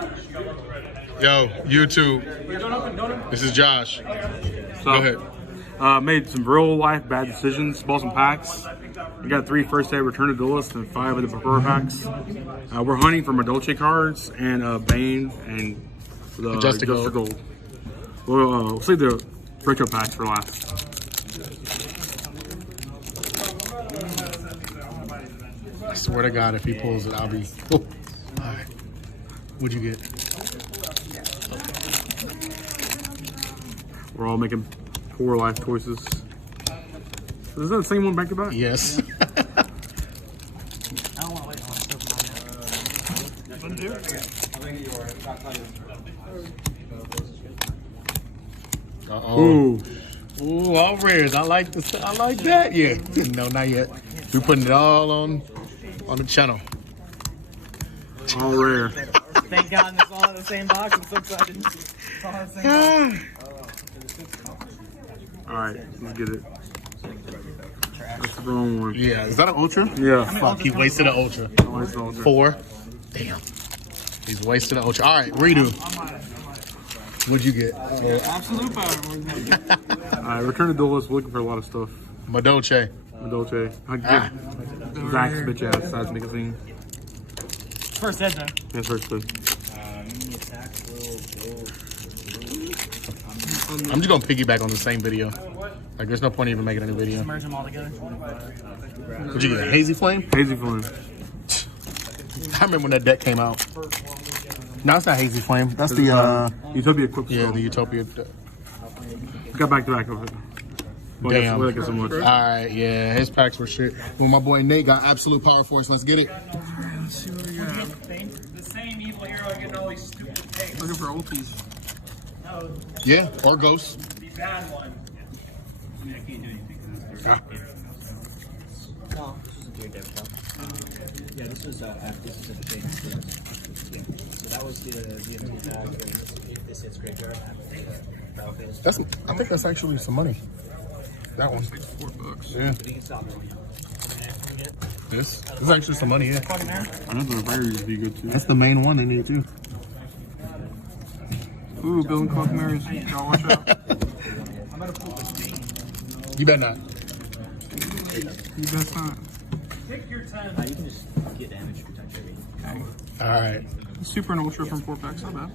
Yo, YouTube. This is Josh. So, Go ahead. Made some real life bad decisions. Bought some packs. We got 3 first day return to duelists and 5 of the prefer packs. We're hunting for Dolce cards and Bane and the Adjusted Gold. We'll save the retro packs for last. I swear to God, if he pulls it, I'll be. Oh. All right. What'd you get? We're all making poor life choices. Is that the same one back to back? Yes. Uh-oh. Ooh, all rares. I like this. I like that. Yeah. No, not yet. We're putting it all on the channel. All rare. Thank God it's all in the same box. I'm so excited. It's all in the same box. Alright, let's get it. That's the wrong one. Yeah. Is that an ultra? Yeah. Fuck, he wasted an ultra. 4. Damn. He's wasted an ultra. All right, redo. What'd you get? Absolute power. Alright, return to duelist. Looking for a lot of stuff. Madolce. Dolce. I get Zach's bitch ass size magazine. First head though. Yeah, first play. I'm just gonna piggyback on the same video. Like, there's no point even making a new video. Merge them all together. What'd you get? Hazy Flame? Hazy Flame. I remember when that deck came out. No, it's not Hazy Flame. That's the Utopia Quick yeah, the Utopia. Got back to back of it. Damn. Like it so much. All right, yeah, his packs were shit. Well, my boy Nate got Absolute Power Force. Let's get it. Let's see what we got. The same evil hero getting all these stupid takes. Looking for ulties. Yeah, or Ghosts. The bad one. I mean, I can't do anything because it's No, this is a deer dev though. Yeah, this was a big yeah. So that was the bag. If this hits graveyard, battlefield. That's. I think that's actually some money. That one. $4. Yeah. But you can stop it. This is actually some money. Yeah. I know the berries would be good too. That's the main one they need too. Ooh, Bill and Clock Marys. Y'all watch out. You better not. You best not. Take your time. You can just get damage from touch every. All right. Super and Ultra from 4 packs, not bad.